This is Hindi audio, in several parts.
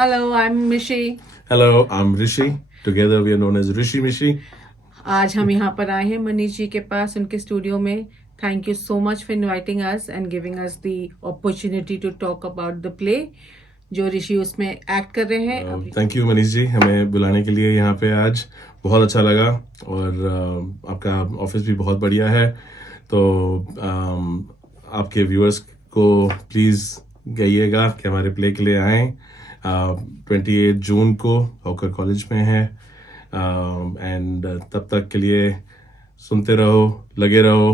Hello, I'm Mishi. Hello, I'm Rishi. Together we are known as Rishi Mishi. आज हम यहाँ पर आए हैं मनीष जी के पास उनके स्टूडियो में. Thank you so much for inviting us and giving us the opportunity to talk about the play जो ऋषि उसमें एक्ट कर रहे हैं. थैंक यू मनीष जी, हमें बुलाने के लिए यहाँ पे आज बहुत अच्छा लगा और आपका ऑफिस भी बहुत बढ़िया है. तो आपके व्यूअर्स को प्लीज़ कहिएगा कि हमारे प्ले के लिए आएँ. 28 जून को हॉकर कॉलेज में है एंड तब तक के लिए सुनते रहो, लगे रहो.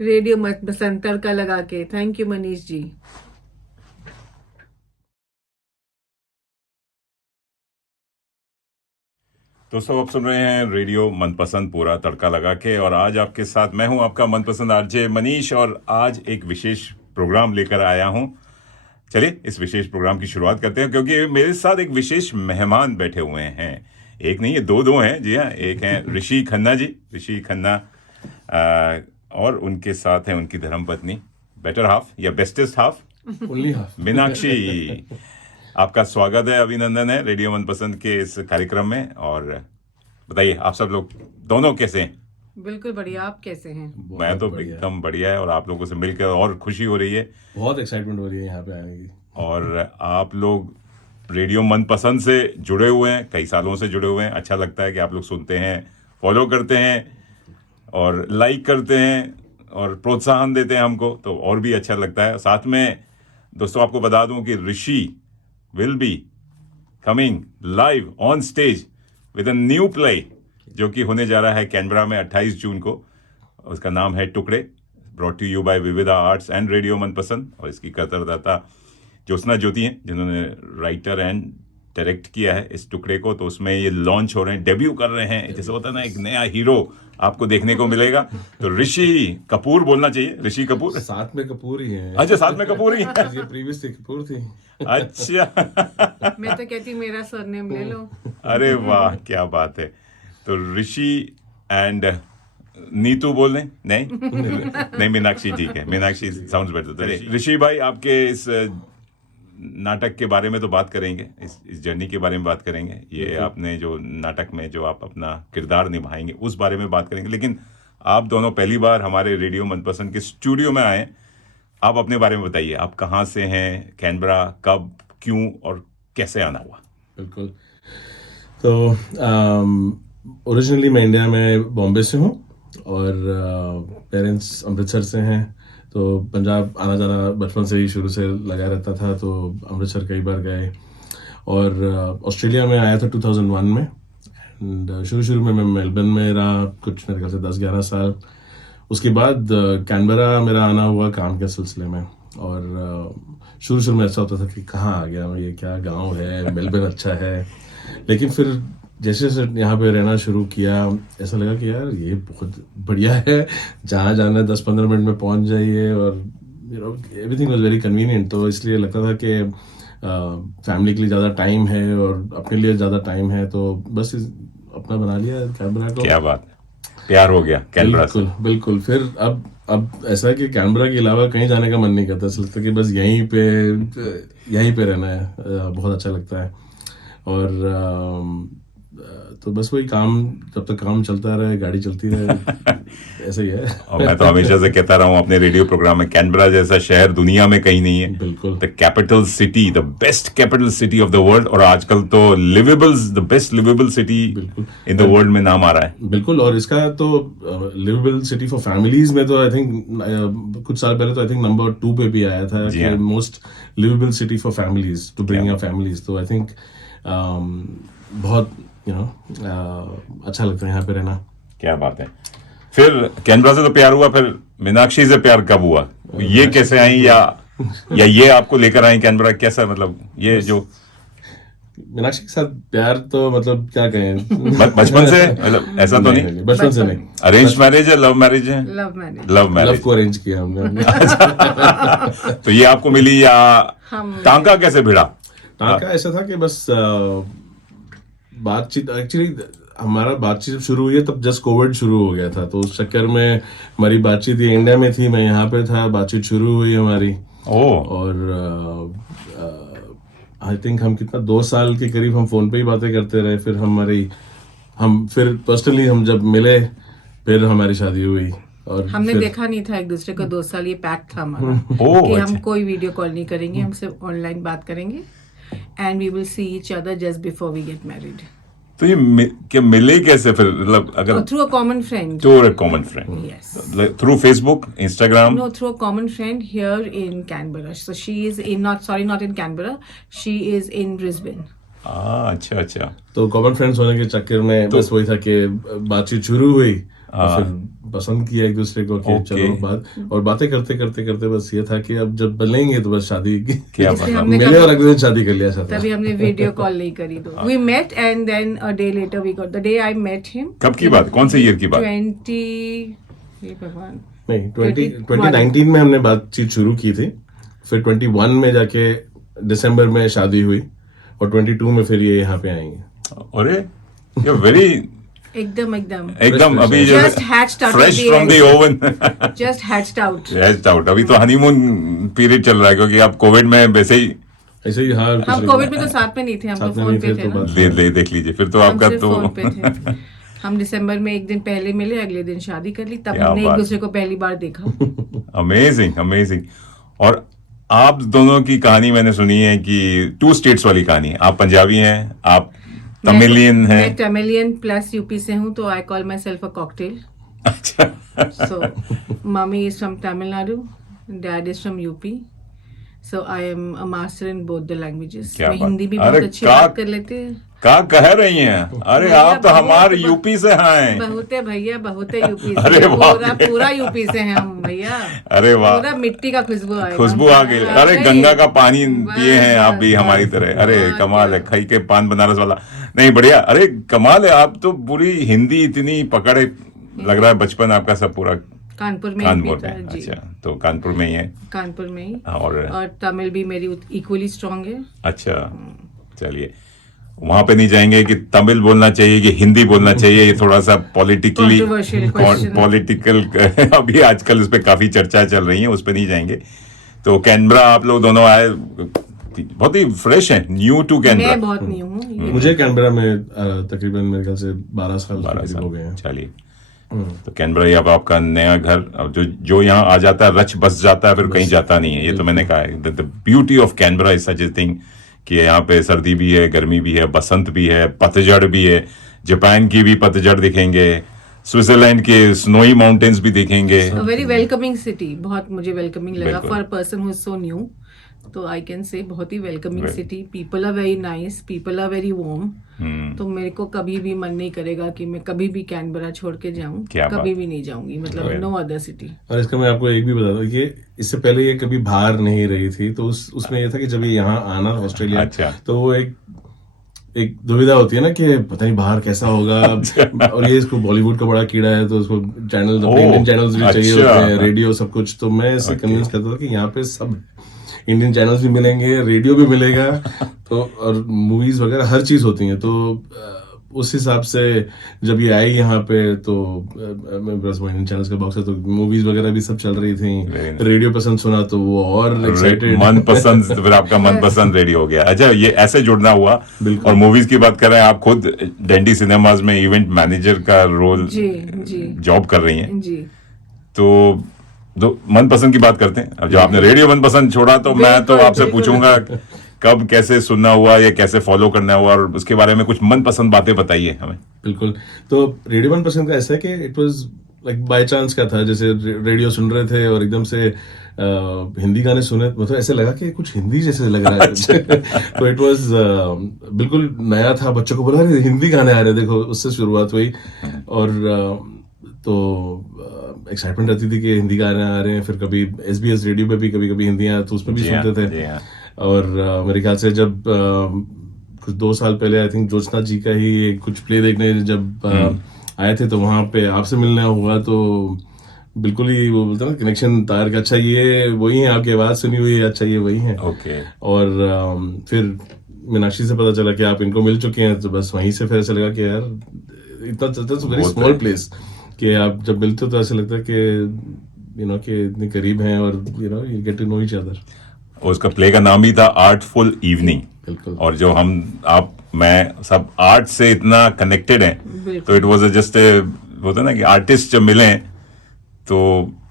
रेडियो मत बसंत तड़का लगा के. थैंक यू मनीष जी. दोस्तों आप सुन रहे हैं रेडियो मनपसंद पूरा तड़का लगा के और आज आपके साथ मैं हूं आपका मनपसंद आरजे मनीष और आज एक विशेष प्रोग्राम लेकर आया हूं. चलिए इस विशेष प्रोग्राम की शुरुआत करते हैं क्योंकि मेरे साथ एक विशेष मेहमान बैठे हुए हैं. एक नहीं, ये दो हैं. जी हाँ, एक हैं ऋषि खन्ना जी, ऋषि खन्ना और उनके साथ हैं उनकी धर्मपत्नी, बेटर हाफ या bestest half, only half, Meenakshi. आपका स्वागत है, अभिनंदन है रेडियो मनपसंद के इस कार्यक्रम में. और बताइए आप सब लोग दोनों कैसे हैं? बिल्कुल बढ़िया. आप कैसे हैं? मैं तो एकदम बढ़िया है और आप लोगों से मिलकर और खुशी हो रही है. बहुत एक्साइटमेंट हो रही है यहाँ पे आने की. और आप लोग रेडियो मनपसंद से जुड़े हुए हैं, कई सालों से जुड़े हुए हैं. अच्छा लगता है कि आप लोग सुनते हैं, फॉलो करते हैं और लाइक करते हैं और प्रोत्साहन देते हैं हमको, तो और भी अच्छा लगता है. साथ में दोस्तों आपको बता दूं कि ऋषि will be coming live on stage with a new play जो कि होने जा रहा है कैनबरा में 28 जून को. उसका नाम है टुकड़े, ब्रॉट टू यू बाय विविधा आर्ट्स एंड रेडियो मनपसंद. और इसकी कतरदाता ज्योत्सना ज्योति हैं जिन्होंने राइटर एंड डायरेक्ट किया है इस टुकड़े को. तो उसमें ये लॉन्च हो रहे हैं, डेब्यू कर रहे हैं. जैसे होता है ना, एक नया हीरो आपको देखने को मिलेगा. तो ऋषि कपूर बोलना चाहिए, ऋषि कपूर. साथ में कपूर ही है. अच्छा, साथ में कपूर ही है. ये प्रीवियस कपूर थी. अच्छा. मैं तो कहती मेरा सरनेम ले लो. अरे वाह, क्या बात है. तो ऋषि एंड नीतू बोल दें? नहीं, मीनाक्षी ठीक है, मीनाक्षी साउंड्स बेटर. ऋषि भाई, आपके इस नाटक के बारे में तो बात करेंगे, इस जर्नी के बारे में बात करेंगे. ये आपने जो नाटक में जो आप अपना किरदार निभाएंगे उस बारे में बात करेंगे. लेकिन आप दोनों पहली बार हमारे रेडियो मनपसंद के स्टूडियो में आए. आप अपने बारे में बताइए, आप कहाँ से हैं, कैनबरा, कब, क्यों और कैसे आना हुआ? बिल्कुल. तो ओरिजिनली मैं इंडिया में बॉम्बे से हूँ और पेरेंट्स अमृतसर से हैं. तो पंजाब आना जाना बचपन से ही शुरू से लगा रहता था. तो अमृतसर कई बार गए और ऑस्ट्रेलिया में आया था 2001 में. एंड शुरू में मैं मेलबर्न में रहा कुछ मेरे ख्याल से 10-11 साल. उसके बाद कैनबरा मेरा आना हुआ काम के सिलसिले में. और शुरू में ऐसा होता था कि कहाँ आ गया मैं, ये क्या गांव है, मेलबर्न अच्छा है. लेकिन फिर जैसे जैसे यहाँ पे रहना शुरू किया ऐसा लगा कि यार ये बहुत बढ़िया है, जहाँ जाना है 10-15 मिनट में पहुँच जाइए और एवरीथिंग वाज वेरी कन्वीनियंट. तो इसलिए लगता था कि फैमिली के लिए ज़्यादा टाइम है और अपने लिए ज़्यादा टाइम है. तो बस अपना बना लिया कैनबरा को. क्या बात है, प्यार हो गया कैनबरा से. बिल्कुल. फिर अब ऐसा है कि कैनबरा के अलावा कहीं जाने का मन नहीं करता. ऐसा लगता है कि बस यहीं पे रहना है. बहुत अच्छा लगता है. और तो बस वही काम, जब तक काम चलता रहे, गाड़ी चलती रहे, ऐसे ही है. और मैं तो हमेशा से कहता रहा हूँ अपने रेडियो प्रोग्राम में, कैनबरा जैसा शहर दुनिया में कहीं नहीं है. बिल्कुल. The capital city, the best capital city of the world. और आजकल तो the best liveable city in the world में नाम आ रहा है. बिल्कुल. और इसका तो लिवेबल सिटी फॉर फैमिलीज में तो आई थिंक कुछ साल पहले तो आई थिंक नंबर 2 पे भी आया था कि most liveable city for families to bring up families. तो आई थिंक बहुत अच्छा लगता है यहाँ पे रहना. क्या बात है. फिर कैनबरा से तो प्यार हुआ, फिर मीनाक्षी से प्यार कब हुआ? ये कैसे आई या ये आपको लेकर आई कैनबरा? कैसा, मतलब ये जो मीनाक्षी के साथ प्यार तो मतलब क्या कहें, बचपन से, मतलब ऐसा तो नहीं? बचपन से नहीं. अरेंज मैरिज है, लव मैरिज है? लव मैरिज को अरेंज किया हमने. तो ये आपको मिली या टांका कैसे भिड़ा? टांका ऐसा था कि बस बातचीत, एक्चुअली हमारा बातचीत शुरू हुई है तब जस्ट कोविड शुरू हो गया था. तो उस चक्कर में हमारी बातचीत इंडिया में थी, मैं यहाँ पे था, बातचीत शुरू हुई हमारी. और आई थिंक हम कितना 2 साल के करीब हम फोन पे ही बातें करते रहे, फिर हम फिर पर्सनली हम जब मिले फिर हमारी शादी हुई। और हमने फिर देखा नहीं था एक दूसरे को 2 साल, ये पैक्ट था हमारा ओह, कि हम अच्छा। कोई वीडियो कॉल नहीं करेंगे, हम सिर्फ ऑनलाइन बात करेंगे and we will see each other just before we get married. तो ये क्या मिले कैसे फिर, मतलब अगर through a common friend. To a common friend, Yes. Through Facebook, Instagram? No, through a common friend here in Canberra. So she is in not in Canberra. She is in Brisbane. अच्छा अच्छा। तो कॉमन फ्रेंड्स होने के चक्कर में बस वही था कि बातचीत शुरू हुई और फिर पसंद किया एक दूसरे को कि ओके। चलो बात, और बातें करते करते करते बस ये था कि अब जब मिलेंगे तो बस शादी की। क्या इसलिए बात। हमने मिले कहा- और अगले दिन शादी कर लिया साथ में। तभी हमने वीडियो कॉल नहीं करी दो। We met and then a day later we got the day I met him. कब की बात, कौन से ईयर की बात? हे भगवान, नहीं 21 2019 में हमने बातचीत शुरू की थी, फिर 21 में जाके दिसंबर में शादी हुई और 22 में फिर ये यहाँ पे आएंगे। अरे ये वेरी एकदम एकदम अभी जो Just hatched out of fresh the from the egg. Oven. just hatched out. Hatched out. अभी तो हनीमून पीरियड चल रहा है, क्योंकि आप कोविड में वैसे ही ऐसे ही हाँ हम कोविड में तो साथ में नहीं थे, हम तो साथ में फोन नहीं पे थे थे तो ना। बात ले देख लीजिए, फिर तो हम आपका सिर्फ तो फोन पे थे। हम दिसंबर में एक दिन पहले मिले, अगले दिन शादी कर ली, तब क्या हमने एक बात। दूसरे को पहली बार देखा। Amazing amazing. और आप दोनों की कहानी मैंने सुनी है कि 2 स्टेट्स वाली कहानी है। आप पंजाबी हैं, आप तमिलियन हैं। मैं तमिलियन प्लस यूपी से हूँ, तो I call my self a cocktail. अच्छा। So, mommy is from Tamil Nadu, dad is from UP. So I am a master in both the languages. क्या मैं बात। हिंदी भी अरे बहुत अच्छी बात कर लेते हैं। क्या कह रही हैं? अरे भैया, आप तो बहुत- हमारे यूपी से हैं। बहुत है भैया, बहुत है यूपी अरे से, वाह। पूरा यूपी से हैं हम भैया। अरे वाह, पूरा मिट्टी का खुशबू आएगा। खुशबू आ गई। अरे नहीं, गंगा का पानी बस, पिए हैं आप भी बस, हमारी बस, तरह। अरे बस, कमाल है, क्या। खाई के पान बनारस वाला। नहीं बढ़िया, अरे कमाल है, आप तो पूरी हिंदी इतनी पकड़े, लग रहा है बचपन आपका सब पूरा कानपुर में ही कानपुर बीता है, में। जी। अच्छा, तो कानपुर में ही है। कानपुर में ही। और तमिल भी मेरी इक्वली स्ट्रांग है। अच्छा, चलिए वहां पे नहीं जाएंगे कि तमिल बोलना चाहिए कि हिंदी बोलना चाहिए, ये थोड़ा सा पॉलिटिकली Controversial question. पॉलिटिकल अभी आजकल उस पर काफी चर्चा चल रही है, उस पर नहीं जाएंगे। तो कैनबरा आप लोग दोनों आए, बहुत ही फ्रेश है, न्यू टू मैं कैनबरा। बहुत नहीं हूँ। मुझे कैनबरा में तकरीबन मेरे ख्याल से 12 साल 12 करीब हो गए साल, हैं। चलिए। तो कैनबरा ये अब आपका नया घर, अब जो यहाँ आ जाता है रच बस जाता है, फिर कहीं जाता नहीं है। ये तो मैंने कहा है, the beauty of Canberra is such a thing कि यहाँ पे सर्दी भी है, गर्मी भी है, बसंत भी है, पतझड़ भी है। जापान की भी पतझड़ दिखेंगे, स्विट्जरलैंड के स्नोई माउंटेन्स भी दिखेंगे। वेरी वेलकमिंग सिटी, बहुत मुझे वेलकमिंग लगा बिल्कुल। For a person who is so new. तो आई कैन से बहुत ही welcoming Well- city, people are very nice, people are very warm. Hmm, तो मेरे को कभी भी मन नहीं करेगा कि मैं कभी भी कैनबरा छोड़ के जाऊं, क्या बात। कभी भी नहीं जाऊंगी, मतलब Well- नो अदर सिटी। और इसका मैं आपको एक भी बता दूं कि इससे पहले ये कभी बाहर नहीं रही थी, तो उसमें ये था कि जब ये यहाँ आना ऑस्ट्रेलिया, अच्छा। तो वो एक दुविधा होती है ना कि पता नहीं बाहर कैसा होगा। और ये इसको बॉलीवुड का बड़ा कीड़ा है, तो उसको चैनल, ओह, इंडियन चैनल्स भी चाहिए अच्छा। होते हैं, रेडियो सब कुछ। तो मैं इससे कन्विंस करता था कि यहाँ पे सब इंडियन चैनल्स भी मिलेंगे, रेडियो भी मिलेगा, तो और मूवीज वगैरह हर चीज होती हैं। तो उस हिसाब से जब ये आई यहाँ पे, तो मेरे पास वो इंडियन चैनल्स का बॉक्स है, तो मूवीज वगैरह भी सब चल रही थी। Very nice. रेडियो पसंद सुना तो वो और एक्साइटेड। मनपसंद, फिर आपका मनपसंद रेडियो हो गया। अच्छा, ये ऐसे जुड़ना हुआ। बिल्कुल। और मूवीज की बात कर रहे हैं, आप खुद डेंडी सिनेमाज में इवेंट मैनेजर का रोल जी जी जॉब कर रही हैं। जी। तो मनपसंद की बात करते हैं। अब जब आपने रेडियो मनपसंद छोड़ा, तो मैं तो बिल्कुल, आपसे बिल्कुल। पूछूंगा कब कैसे सुनना हुआ, या कैसे फॉलो करना हुआ, और उसके बारे में कुछ मनपसंद बातें बताइए हमें। बिल्कुल। तो रेडियो मन पसंद का ऐसा है कि it was like by chance का था। जैसे रेडियो सुन रहे थे और एकदम से हिंदी गाने सुने, मतलब ऐसे लगा कि कुछ हिंदी जैसे लग रहा है। तो इट वाज बिल्कुल नया था। बच्चों को बोला अरे हिंदी गाने आ रहे हैं, देखो, उससे शुरुआत हुई। और तो एक्साइटमेंट रहती थी कि हिंदी गाने आ रहे हैं। फिर कभी SBS रेडियो पे भी कभी कभी हिंदी आया, तो उसमें भी जी हाँ, सुनते जी थे। हाँ। और मेरे ख्याल से जब कुछ 2 साल पहले आई थिंक ज्योत्सना जी का ही कुछ प्ले देखने जब आए थे, तो वहां पे आपसे मिलना हुआ, तो बिल्कुल ही वो बोलते ना कनेक्शन तार का, अच्छा ये वही है, आपकी आवाज सुनी हुई है, अच्छा ये वही है। ओके। और फिर मीनाक्षी से पता चला कि आप इनको मिल चुके हैं, तो बस वहीं से फिर ऐसा लगा कि यार इतना वेरी वो तो स्मॉल है। प्लेस कि आप जब मिलते हो तो ऐसा लगता है कि कि इतने करीब हैं, और you get to know each other. और उसका प्ले का नाम भी था आर्टफुल इवनिंग। बिल्कुल। और जो मैं सब आर्ट से इतना कनेक्टेड हैं, बिल्कुल। तो इट वाज जस्ट होता है ना कि आर्टिस्ट जब मिले तो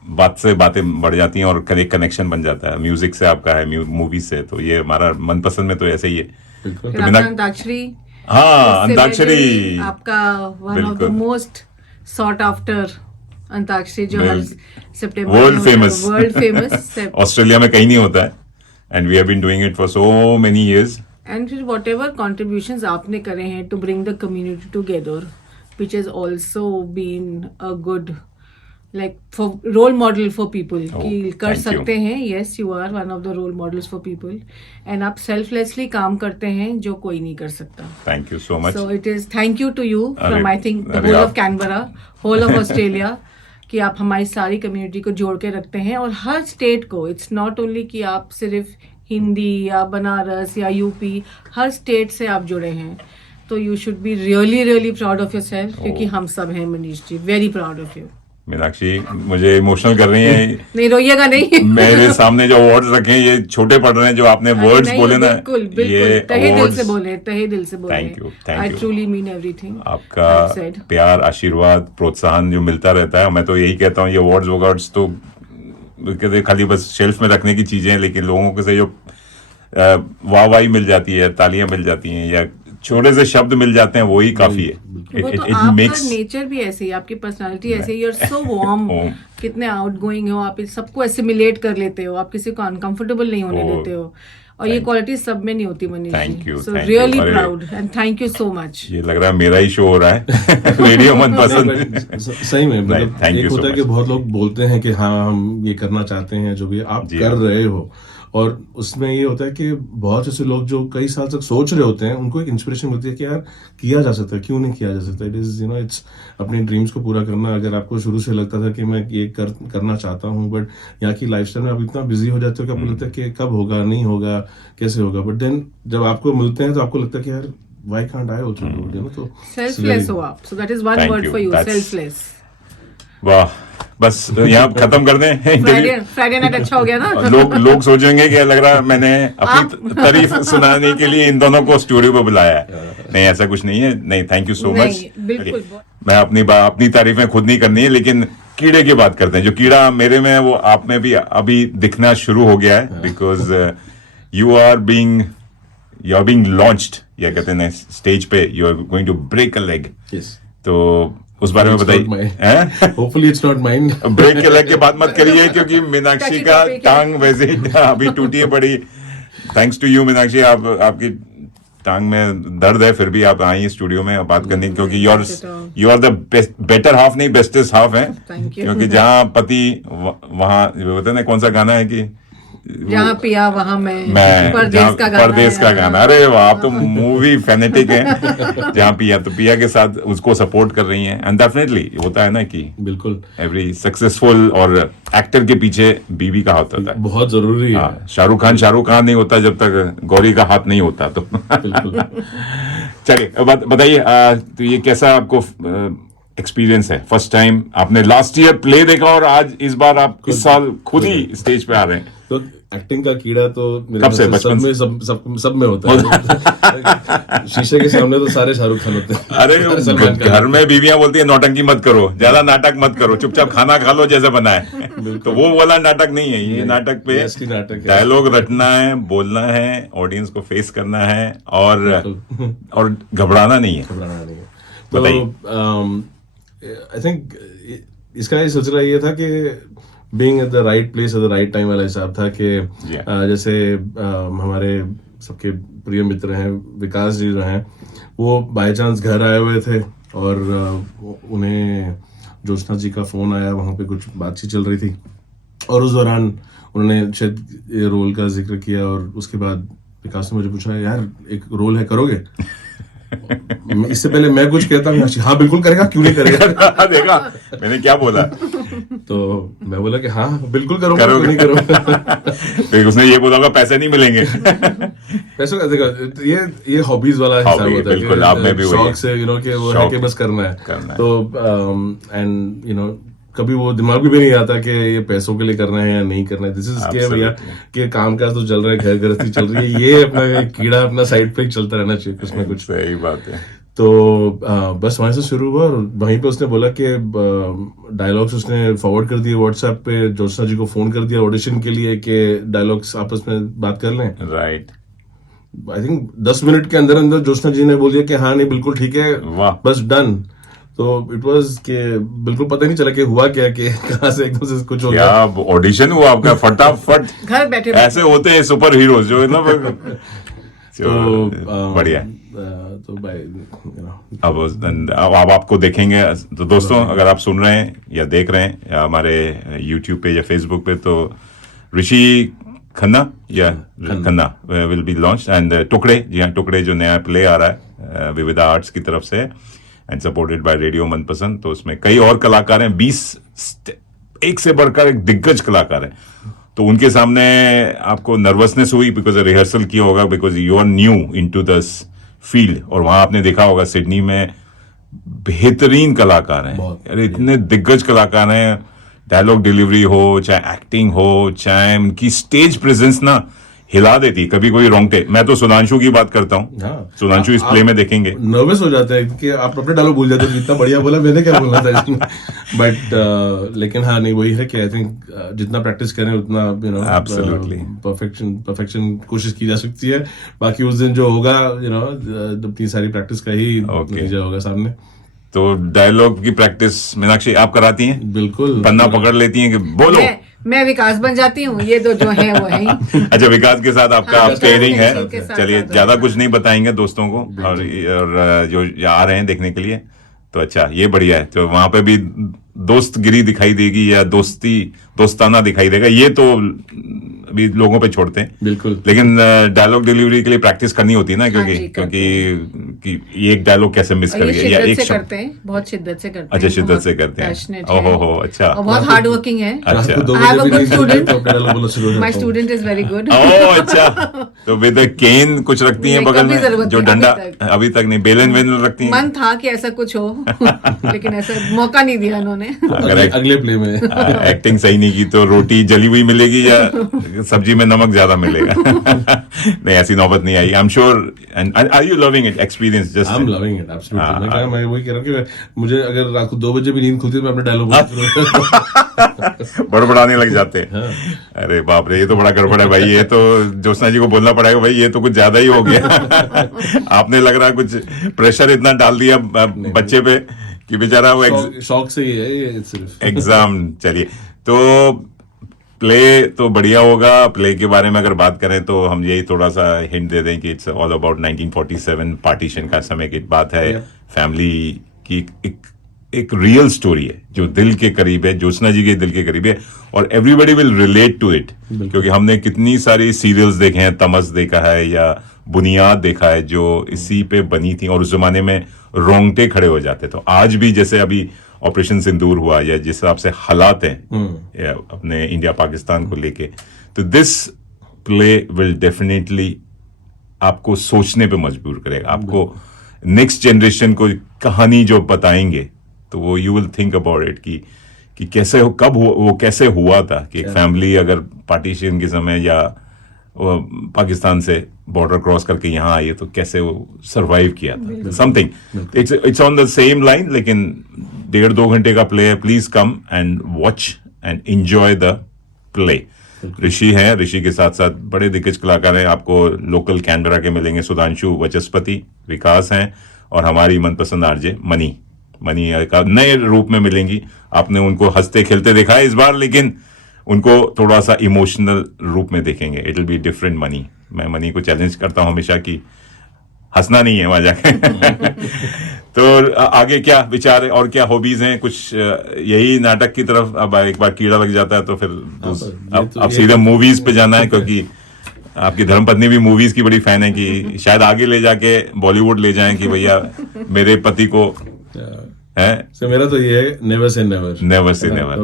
बात से बातें बढ़ जाती हैं और एक कनेक्शन बन जाता है। म्यूजिक से आपका है, मूवी से, तो ये हमारा मनपसंद में तो ऐसे ही है। बिल्कुल। फिर तो बिना आपका अंताक्षरी, हाँ, उससे अंताक्षरी लेके आपका वन ऑफ द बिल्कुल। मोस्ट सॉट आफ्टर अंताक्षरी जो हर सितंबर world famous, world famous Australia में कहीं नहीं होता है, and we have been doing it for so many years. And फिर वॉट एवर कॉन्ट्रीब्यूशन आपने करे हैं to bring the community together, which is also been a good like for role model for people कि कर thank you. सकते हैं। Yes, you are one of the role models for people and आप सेल्फलेसली काम करते हैं जो कोई नहीं कर सकता। Thank you so much. So it is thank you to you from अरे- I think the अरे whole of आप- Canberra, whole of Australia कि आप हमारी सारी कम्युनिटी को जोड़ के रखते हैं और हर स्टेट को। इट्स नॉट ओनली कि आप सिर्फ हिंदी या बनारस या यूपी, हर स्टेट से आप जुड़े हैं। तो you should be really really proud of yourself, क्योंकि हम सब हैं Manish ji, very proud of you. Meenakshi मुझे इमोशनल कर रही हैं। नहीं रोइएगा नहीं। मेरे सामने जो अवार्ड्स रखे हैं ये छोटे पड़ रहे हैं, जो आपने वर्ड्स नहीं, बोले ना, बिल्कुल बिल्कुल ये तहे दिल awards- से बोले, तहे दिल से बोले। Thank you, thank I you. Truly mean everything आपका प्यार, आशीर्वाद, प्रोत्साहन जो मिलता रहता है, मैं तो यही कहता हूँ ये अवार्ड्स वगार्ड्स तो कहते खाली बस शेल्फ में रखने की चीजें हैं, लेकिन लोगों के से जो वाहवाही मिल जाती है, तालियां मिल जाती हैं या छोटे से शब्द मिल जाते हैं, वही काफी है। वो तो आपका नेचर भी ऐसे ही, आपकी पर्सनालिटी ऐसे ही, यू आर सो वार्म, कितने आउटगोइंग हो आप, सबको एसिमिलेट कर लेते हो, आप किसी को अनकंफर्टेबल नहीं होने देते हो, और ये क्वालिटी सब में नहीं होती Manish Thank you, so thank you. Really अरे- proud and thank you so much. ये लग रहा है मेरा ही शो हो रहा है। रेडियो मनपसंद। सही में मतलब thank एक you so होता है कि much. बहुत लोग बोलते हैं कि हाँ हम ये करना चाहते हैं, जो भी आप जी। कर रहे हो, और उसमें ये होता है कि बहुत ऐसे लोग जो कई साल तक सोच रहे होते हैं, उनको एक इंस्पिरेशन मिलती है कि यार किया जा सकता है, क्यों नहीं किया जा सकता। इट इज इट्स अपने ड्रीम्स को पूरा करना। अगर आपको शुरू से लगता था कि मैं ये करना चाहता हूँ, बट यहाँ की लाइफस्टाइल में आप इतना बिजी हो जाते हो कि आपको लगता है कि कब होगा, नहीं होगा, कैसे होगा, बट देन जब आपको मिलते हैं तो आपको लगता है कि यार why can't I also do it, तो सेल्फलेस हो आप, so that is one Thank word you. For you, That's- selfless. वाह, बस यहाँ खत्म कर दें इंटरव्यू। फ्राइडे नाइट अच्छा हो गया ना। लोग सोचेंगे कि लग रहा है मैंने अपनी तारीफ सुनाने के लिए इन दोनों को स्टूडियो पे बुलाया है। नहीं, ऐसा कुछ नहीं है। नहीं, थैंक यू सो मच। नहीं, बिल्कुल। मैं अपनी तारीफें खुद नहीं करनी है, लेकिन कीड़े की बात करते हैं। जो कीड़ा मेरे में है वो आप में भी अभी दिखना शुरू हो गया है, because you are being launched, या कहते हैं स्टेज पे you are going to break a leg. Yes, तो उस बारे में बताइए। Hopefully it's not mine. Break के लेग की बात मत करिए, क्योंकि मीनाक्षी टची का टॉपिक है। टांग वैसे ही अभी टूटी है पड़ी। थैंक्स टू यू मीनाक्षी, आपकी टांग में दर्द है, फिर भी आप आई स्टूडियो में बात करने, क्योंकि you are the better half, नहीं बेस्टेस्ट हाफ है। Thank you. क्योंकि जहाँ पति वहाँ होता है ना, कौन सा गाना है कि जहाँ पिया वहाँ मैं जहाँ परदेश का है। गाना। अरे वाह, आप तो मूवी फैनेटिक हैं। जहाँ पिया, तो पिया के साथ उसको सपोर्ट कर रही हैं, एंड डेफिनेटली होता है ना कि बिल्कुल एवरी सक्सेसफुल और एक्टर के पीछे बीवी का हाथ होता है। बहुत जरूरी है। हाँ, शाहरुख खान नहीं होता जब तक गौरी का हाथ नहीं होता। तो बिल्कुल। चलिए बताइए, तो ये कैसा आपको एक्सपीरियंस है? फर्स्ट टाइम आपने लास्ट ईयर प्ले देखा और आज इस बार आप इस साल खुद ही स्टेज पे आ रहे हैं। तो एक्टिंग का कीड़ा तो मेरे कब से? ख्याल बचपन से? सब में होता है। शीशे के सामने तो सारे शाहरुख खान होते हैं। अरे सलमान खान। घर में बीवियां बोलती है नौटंकी मत करो, ज्यादा नाटक मत करो, चुपचाप खाना खा लो जैसे बना है। तो वो वाला नाटक नहीं है, ये नाटक पे असली नाटक है। डायलॉग रटना है, बोलना है, ऑडियंस को फेस करना है, और घबराना नहीं है। घबराना नहीं है। बताइए। तो आई थिंक इसका ये सिलसिला ये था कि being at the right place at the right time वाला हिसाब था कि जैसे हमारे सबके प्रिय मित्र हैं विकास जी जो हैं, वो बाय चांस घर आए हुए थे और उन्हें ज्योत्सना जी का फोन आया, वहाँ पे कुछ बातचीत चल रही थी और उस दौरान उन्होंने शायद ये रोल का जिक्र किया और उसके बाद विकास ने मुझे पूछा, यार एक रोल है, करोगे? इससे पहले मैं कुछ कहता हूँ, हाँ बिल्कुल करेगा, क्यों नहीं करेगा। देखा मैंने क्या बोला? तो मैं बोला कि हाँ बिल्कुल करूंगा, क्यों नहीं करूंगा। फिर उसने ये बोला होगा पैसे नहीं मिलेंगे। पैसों का देखो, ये हॉबीज वाला हिसाब होता है। बिल्कुल, आप में भी वही शौक है। से कि वो है कि बस करना है। करना है। तो एंड कभी वो दिमाग में भी नहीं आता कि ये पैसों के लिए करना है या नहीं करना है. दिस इज क्या भैया कि काम काज तो चल रहा है, घर गृहस्थी चल रही है, ये अपना एक कीड़ा अपना साइड पे चलता रहना चाहिए कुछ ना कुछ. सही बात है. तो बस वहां से शुरू हुआ और वहीं पे उसने बोला कि डायलॉग्स उसने फॉरवर्ड कर दिए व्हाट्सएप पे. ज्योत्सना जी को फोन कर दिया ऑडिशन के लिए कि डायलॉग्स आपस में बात कर लें. राइट. आई थिंक 10 मिनट के अंदर अंदर ज्योत्सना जी ने बोल दिया कि हाँ नहीं बिल्कुल ठीक है, वाह. बस डन. तो इट वाज कि बिल्कुल पता ही नहीं चला कि हुआ क्या, कि कहाँ से एकदम से कुछ हो क्या गया. ऑडिशन हुआ आपका फटाफट. घर बैठे ऐसे होते हैं सुपर हीरोज जो है ना. तो बढ़िया. तो भाई अब आपको देखेंगे. तो दोस्तों अगर आप सुन रहे हैं या देख रहे हैं या हमारे यूट्यूब पे या फेसबुक पे, तो ऋषि खन्ना या Khanna will be launch and टुकड़े. जी हाँ, टुकड़े जो नया प्ले आ रहा है विविधा आर्ट्स की तरफ से एंड सपोर्टेड बाय रेडियो मनपसंद. तो उसमें कई और कलाकार हैं, 20 एक से बढ़कर एक दिग्गज कलाकार हैं. तो उनके सामने आपको नर्वसनेस हुई बिकॉज रिहर्सल किया होगा, because you are new into this field. और वहां आपने देखा होगा सिडनी में बेहतरीन कलाकार हैं, अरे इतने दिग्गज कलाकार हैं. डायलॉग डिलीवरी हो, चाहे एक्टिंग हो, चाहे उनकी स्टेज प्रेजेंस ना हिला देती. कभी कोई रोंगटे. मैं तो सुधांशु की बात करता हूँ. हाँ. सुधांशु इस प्ले में देखेंगे नर्वस हो जाते हैं कि आप अपने डायलॉग भूल जाते हैं. जितना बढ़िया बोला मैंने क्या बोलना था इसमें. बट लेकिन हाँ नहीं वही है कि आई थिंक जितना प्रैक्टिस करें उतना Absolutely. परफेक्शन कोशिश की जा सकती है. बाकी उस दिन जो होगा अपनी सारी प्रैक्टिस का ही नतीजा होगा सामने. तो डायलॉग की प्रैक्टिस मीनाक्षी आप कराती हैं? बिल्कुल. पन्ना पकड़ लेती हैं कि बोलो. मैं विकास बन जाती हूँ, ये जो है वो है. अच्छा, विकास के साथ आपका हाँ, पेयरिंग है. के साथ चलिए साथ ज्यादा कुछ नहीं बताएंगे दोस्तों को और जो आ रहे हैं देखने के लिए. तो अच्छा, ये बढ़िया है. तो वहां पे भी दोस्तगिरी दिखाई देगी या दोस्ताना दिखाई देगा, ये तो अभी लोगों पे छोड़ते हैं. बिल्कुल. लेकिन डायलॉग डिलीवरी के लिए प्रैक्टिस करनी होती है ना, क्योंकि हाँ जी, कि ये एक डायलॉग कैसे मिस कर गया या एक से शब्द. करते हैं, बहुत शिद्दत से करते हैं. अच्छा, शिद्दत से करते हैं. ओहो हो. अच्छा. और बहुत हार्ड वर्किंग है. अच्छा. I have a good student. Student. My student is very good. ओह अच्छा. तो विद केन कुछ रखती हैं नहीं, बगल कभी में जरूरत जो नहीं, डंडा. अभी तक। अभी तक नहीं. बेलन वेलन रखती हैं. मन था कि ऐसा कुछ हो लेकिन ऐसा मौका नहीं दिया उन्होंने. अगर अगले प्ले में एक्टिंग सही नहीं की तो रोटी जली हुई मिलेगी या सब्जी में नमक ज्यादा मिलेगा. नहीं, ऐसी नौबत नहीं आई. I am sure. And are you loving it experience? Just I am loving it absolutely. मैं वही कह रहा हूँ कि मुझे अगर रात को 2 बजे भी नींद खुलती है तो मैं अपने डायलॉग बड़बड़ाने लग जाते हैं. अरे बाप रे, ये तो बड़ा गड़बड़ है भाई. ये तो ज्योत्सना जी को बोलना पड़ेगा भाई, ये तो कुछ ज्यादा ही हो गया. आपने लग रहा कुछ प्रेशर इतना डाल दिया बच्चे पे कि बेचारा वो शौक से ही है ये सिर्फ एग्जाम. चलिए, तो प्ले तो बढ़िया होगा. प्ले के बारे में अगर बात करें तो हम यही थोड़ा सा हिंट दे दें कि इट्स ऑल अबाउट 1947 पार्टीशन का समय की बात है. फैमिली की एक रियल स्टोरी है जो दिल के करीब है, ज्योत्सना जी के दिल के करीब है और everybody will relate to it. क्योंकि हमने कितनी सारी सीरियल्स देखे हैं, तमस देखा है या बुनियाद देखा है जो इसी पे बनी थी और उस जमाने में रोंगटे खड़े हो जाते. तो आज भी जैसे अभी ऑपरेशन सिंदूर हुआ या जिस हिसाब से हालात हैं या अपने इंडिया पाकिस्तान को लेके, तो दिस प्ले विल डेफिनेटली आपको सोचने पे मजबूर करेगा. आपको नेक्स्ट जनरेशन को कहानी जो बताएंगे तो वो you will think about it कि कैसे हो, कब वो कैसे हुआ था कि एक फैमिली अगर पार्टीशन के समय या पाकिस्तान से बॉर्डर क्रॉस करके यहाँ आई है तो कैसे वो सरवाइव किया था. Something it's on the same line. लेकिन 1.5-2 घंटे का प्ले है. Please come and watch and enjoy the play. Rishi है, ऋषि के साथ साथ बड़े दिग्गज कलाकार हैं. आपको लोकल कैनबरा के मिलेंगे, सुधांशु वचस्पति, विकास हैं और हमारी मनपसंद आरजे मनी का नए रूप में मिलेंगी. आपने उनको हंसते खेलते देखा है इस बार, लेकिन उनको थोड़ा सा इमोशनल रूप में देखेंगे. It will be different money. मैं मनी को चैलेंज करता हूं हमेशा कि हंसना नहीं है वहां जाके. तो आगे क्या विचार है और क्या हॉबीज हैं? कुछ यही नाटक की तरफ अब एक बार कीड़ा लग जाता है तो फिर अब सीधे मूवीज पे जाना है, क्योंकि आपकी धर्मपत्नी भी मूवीज की बड़ी फैन है कि शायद आगे ले जाके बॉलीवुड ले जाएं कि भैया मेरे पति को है. तो मेरा तो ये है never say never. Never say never.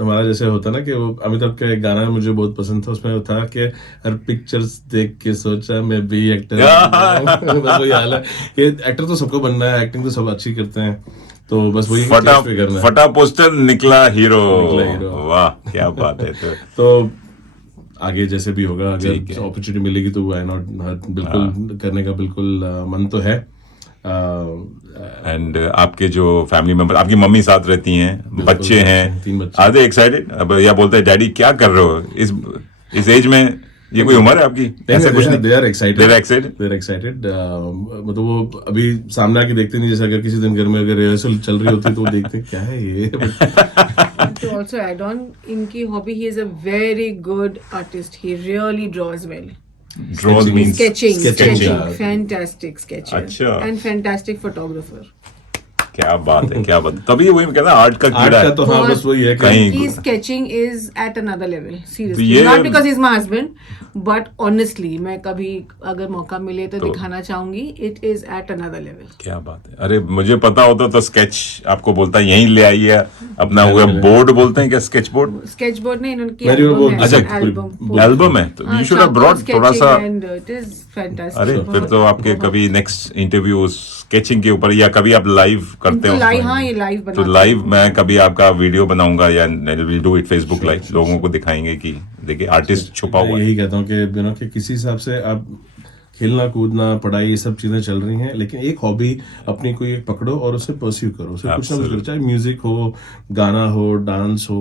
हमारा जैसे होता ना कि वो अमिताभ का एक गाना मुझे बहुत पसंद था. उसमें था कि हर पिक्चर्स देख के सोचा मैं भी एक्टर. बस वही हाल है कि एक्टर तो सबको बनना है, एक्टिंग तो सब अच्छी करते हैं. तो बस वही फटा स्टेज पे करना है। फटा पोस्टर निकला हीरो। निकला हीरो। वाह क्या बात है। तो आगे जैसे भी होगा, ठीक अगर है। अपॉर्चुनिटी मिलेगी तो व्हाई नॉट, बिल्कुल करने का बिल्कुल मन तो है। एंड आपके जो फैमिली मेंबर, आपकी मम्मी साथ रहती हैं, बच्चे हैं, 3 बच्चे। Are they excited? अब या बोलते हैं डैडी क्या कर रहे हो इस एज में, ये कोई उम्र है आपकी? ऐसा कुछ नहीं, they are excited, They are excited? They are excited. मतलब वो अभी सामने आके देखते नहीं, जैसे अगर किसी दिन घर में अगर रिहर्सल चल रही होती है तो वो देखते हैं क्या है ये। To also add on, इनकी hobby, he is a very good artist. He really draws well. Draws means Sketching, Sketching. fantastic sketcher. अच्छा। And fantastic photographer. क्या बात है, क्या बात है। तभी वही कहना आर्ट का आर्ट कीड़ा का है। तो हाँ, बस वही है कि कहीं His sketching is at another level. Seriously, ये- not because he's my husband, but honestly, मैं कभी अगर मौका मिले तो तो- दिखाना चाहूंगी. It is at another level. क्या बात है। अरे मुझे पता होता तो स्केच आपको बोलता यहीं ले आइए अपना, हुआ बोर्ड बोलते हैं क्या, स्केच बोर्ड? Sketchboard नहीं, इनकी मेरी वो album है. अच्छा, album. एल्बम है तो यू शुड हैव ब्रॉट थोड़ा सा। And it is fantastic. अरे फिर तो आपके कभी नेक्स्ट इंटरव्यू स्केचिंग के ऊपर, या कभी आप लाइव करते हो? लाइव, हाँ ये लाइव तो बना. लाइव मैं कभी आपका वीडियो बनाऊंगा या will do it Facebook live, लोगों को दिखाएंगे कि देखिए आर्टिस्ट छुपा हुआ है। यही कहता हूँ कि कि किसी हिसाब से आप खेलना कूदना पढ़ाई ये सब चीजें चल रही हैं, लेकिन एक हॉबी अपनी कोई एक पकड़ो और उसे परस्यू करो, उसे कुछ ना कुछ करो, चाहे म्यूजिक हो, गाना हो, डांस हो,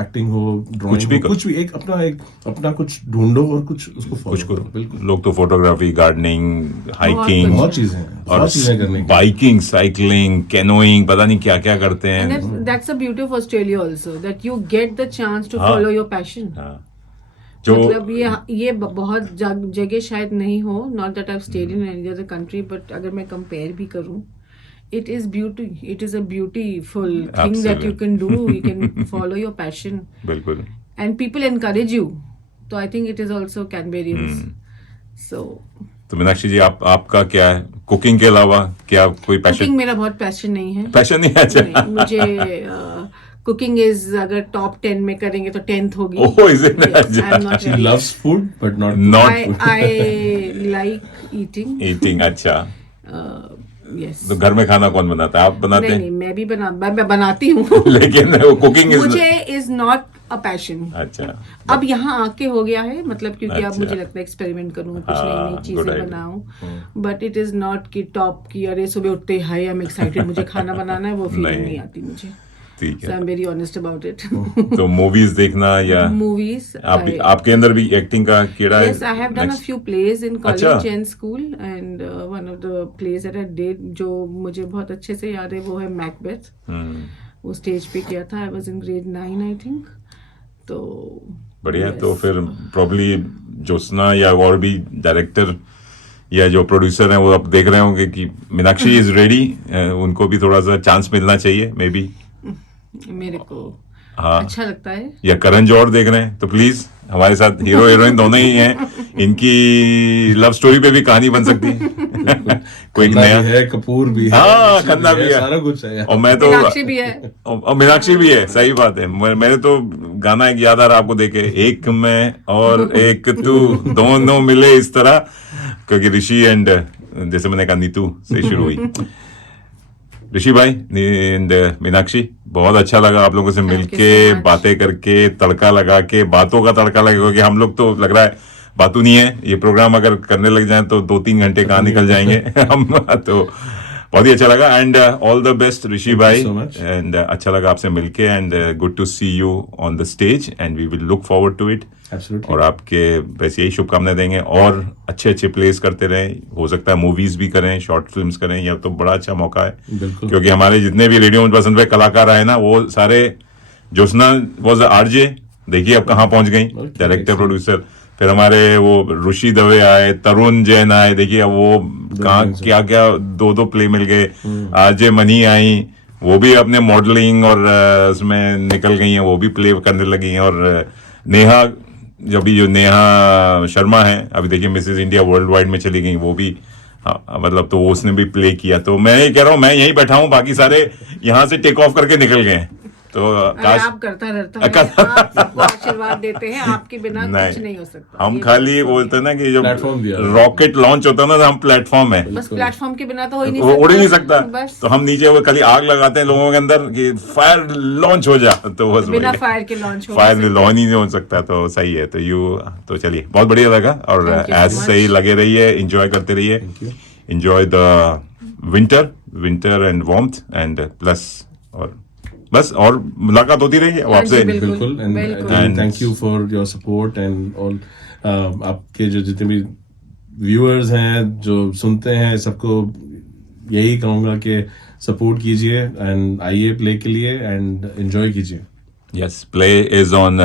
एक्टिंग हो, ड्राइंग कुछ भी हो, करो। कुछ भी एक अपना कुछ ढूंढो और कुछ उसको कुछ फॉलो करो। करो। बिल्कुल, लोग तो फोटोग्राफी, गार्डनिंग, हाइकिंग बहुत चीजें हैं, और बहुत चीजें करने की। बाइकिंग, साइकिलिंग, कैनोइंग, पता नहीं क्या क्या करते And हैं। that's the beauty of Australia also, that you get the chance to हाँ। follow your passion. हाँ। जो मतलब ये बहुत जगह शायद नहीं हो, not that I've stayed in any other country, but अगर मैं compare भी करूं, it is a beautiful thing that you can do. You can follow your passion बिल्कुल। and people encourage you. So I think it is also Canberrians. So तो मीनाक्षी जी आपका क्या है कुकिंग के अलावा, क्या कोई पैशन? cooking मेरा बहुत passion नहीं है. पैशन नहीं है? अच्छा। नहीं, मुझे कुकिंग इज अगर टॉप 10 में करेंगे तो 10th होगी. Oh, is it? Yes, I'm not She very. loves food but not Not I like eating. Eating. अच्छा, Yes. तो घर में खाना कौन बनाता है? आप बनाते नहीं हैं? नहीं, मैं बनाती हूँ. लेकिन कुकिंग मुझे इज नॉट अ पैशन. अच्छा, अब यहाँ आके हो गया है, मतलब क्योंकि अब अच्छा। मुझे लगता है एक्सपेरिमेंट करूँ, कुछ हाँ, नई नई good चीजें idea. बनाऊं. बट इट इज नॉट कि टॉप की अरे सुबह उठते ही हाय आई एम एक्साइटेड मुझे खाना बनाना है, वो फीलिंग नहीं। नहीं आती मुझे. ठीक So है। I'm very honest about it. तो मूवीज देखना या Movies. आपके अंदर भी एक्टिंग का कीड़ा है? Yes, I have done a Next. few plays in college अच्छा। and school, and one of the plays that I did जो मुझे बहुत अच्छे से याद है वो है Macbeth. हम्म, वो स्टेज पे किया था. I was in grade 9 I think. तो बढ़िया। yes. तो फिर प्रॉब्ली ज्योत्सना या और भी डायरेक्टर या जो प्रोड्यूसर हैं वो अब देख रहे होंगे कि मीनाक्षी इज रेडी, उनको भी थोड़ा सा चांस मिलना चाहिए मे बी। मेरे को हाँ, अच्छा लगता है. या करण जौहर देख रहे हैं तो प्लीज हमारे साथ, हीरो हीरोइन दोनों ही हैं, इनकी लव स्टोरी पे भी कहानी बन सकती है। कोई खन्ना नया, भी है, कपूर भी है, हाँ, ऋषि खन्ना भी है। सारा कुछ है। और मैं तो मीनाक्षी भी है. और मीनाक्षी भी है, सही बात है। मेरे तो गाना एक याद आ रहा आपको देखे, एक मैं और एक तू दोनों मिले इस तरह, क्योंकि ऋषि एंड जैसे मैंने कहा नीतू से शुरू हुई। ऋषि भाई एंड मीनाक्षी, बहुत अच्छा लगा आप लोगों से Thank you मिलके, so much. बातें करके, तड़का लगा के, बातों का तड़का लगा, क्योंकि हम लोग तो लग रहा है बातू नहीं है, ये प्रोग्राम अगर करने लग जाए तो 2-3 घंटे कहाँ निकल जाएंगे हम। तो बहुत ही अच्छा लगा and all the best Rishi भाई, so much. एंड अच्छा लगा आपसे मिलके and good to see you on the stage and we will look forward to it. Absolutely. और आपके बस यही शुभकामनाएं देंगे और अच्छे अच्छे प्लेस करते रहें, हो सकता है मूवीज भी करें, शॉर्ट फिल्म्स करें, या तो बड़ा अच्छा मौका है। बिल्कुल। क्योंकि हमारे जितने भी रेडियो पसंद पे कलाकार आए ना, वो सारे, ज्योत्सना वॉज आरजे, देखिए अब कहाँ पहुंच गई, Okay, डायरेक्टर excellent. प्रोड्यूसर। फिर हमारे वो ऋषि दवे आए, तरुण जैन आए, देखिए अब वो कहाँ जैन से। क्या क्या 2-2 प्ले मिल गए। आरजे मनी आई, वो भी अपने मॉडलिंग और उसमें निकल गई हैं, वो भी प्ले करने लगी हैं। और नेहा, जो नेहा शर्मा है, अभी देखिए मिसेज इंडिया वर्ल्ड वाइड में चली गई, वो भी मतलब तो उसने भी प्ले किया। तो मैं ये कह रहा हूँ, मैं यहीं बैठा हूँ, बाकी सारे यहाँ से टेक ऑफ करके निकल गए हैं। तो अरे काश आप करता रहता है, आप सबको आशीर्वाद देते हैं, आपके बिना कुछ नहीं हो सकता। हम ये खाली बोलते हैं ना कि जो Platform दिया। रॉकेट लॉन्च होता है ना, तो हम प्लेटफॉर्म है, बस प्लेटफॉर्म के बिना तो हो ही नहीं वो सकता। उड़ ही नहीं सकता। बस तो हम नीचे वो खाली आग लगाते हैं लोगों के अंदर कि फायर लॉन्च हो जा, तो बस बिना वही। फायर के लॉन्च हो फायर नहीं सकता। लॉन्च ही नहीं हो सकता, तो सही है। तो चलिए, बहुत बढ़िया लगा, और Thank you so ऐसे ही much. लगे रहिए, एंजॉय करते रहिए, you. Enjoy the winter and warmth and plus, और बस, और मुलाकात होती रही है हाँ जी, आपसे। बिल्कुल। बिल्कुल, and And- thank you for your support and all. आपके जो जितने भी व्यूअर्स हैं जो सुनते हैं, सबको यही कहूंगा कि सपोर्ट कीजिए एंड आइए प्ले के लिए एंड एंजॉय कीजिए। Yes, play is on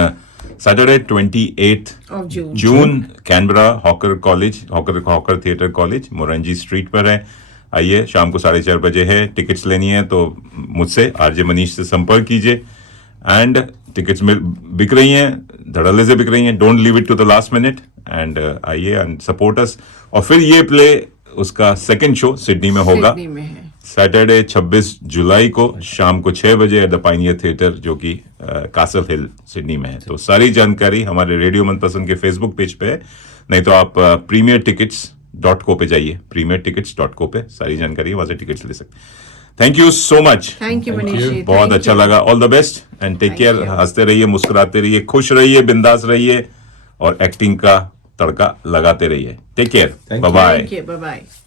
Saturday 28th Of June. June, Canberra Hawker College, Hawker theatre college, मोरंजी स्ट्रीट पर है। आइए, शाम को 4:30 बजे है। टिकट्स लेनी है तो मुझसे, आरजे मनीष से संपर्क कीजिए। एंड टिकट्स में बिक रही हैं, धड़ल्ले से बिक रही हैं। Don't leave it to the last minute, and आइए एंड सपोर्ट अस। और फिर ये प्ले, उसका सेकंड शो सिडनी में होगा, सिडनी में है। सैटरडे 26 जुलाई को शाम को 6 बजे एट द पाइनियर थिएटर, जो कि कासल हिल सिडनी में है। तो सारी जानकारी हमारे रेडियो मनपसंद के फेसबुक पेज पे है, नहीं तो आप premiertickets.co पे जाइए, premiertickets.co पे सारी जानकारी, वहां से टिकट्स ले सकते हैं। Thank you so much, thank you Manish ji, बहुत thank अच्छा you. लगा। All the best and take Thank care. you. हंसते रहिए, मुस्कुराते रहिए, खुश रहिए, बिंदास रहिए, और एक्टिंग का तड़का लगाते रहिए। Take care, Thank you. Bye bye. Thank you, bye bye.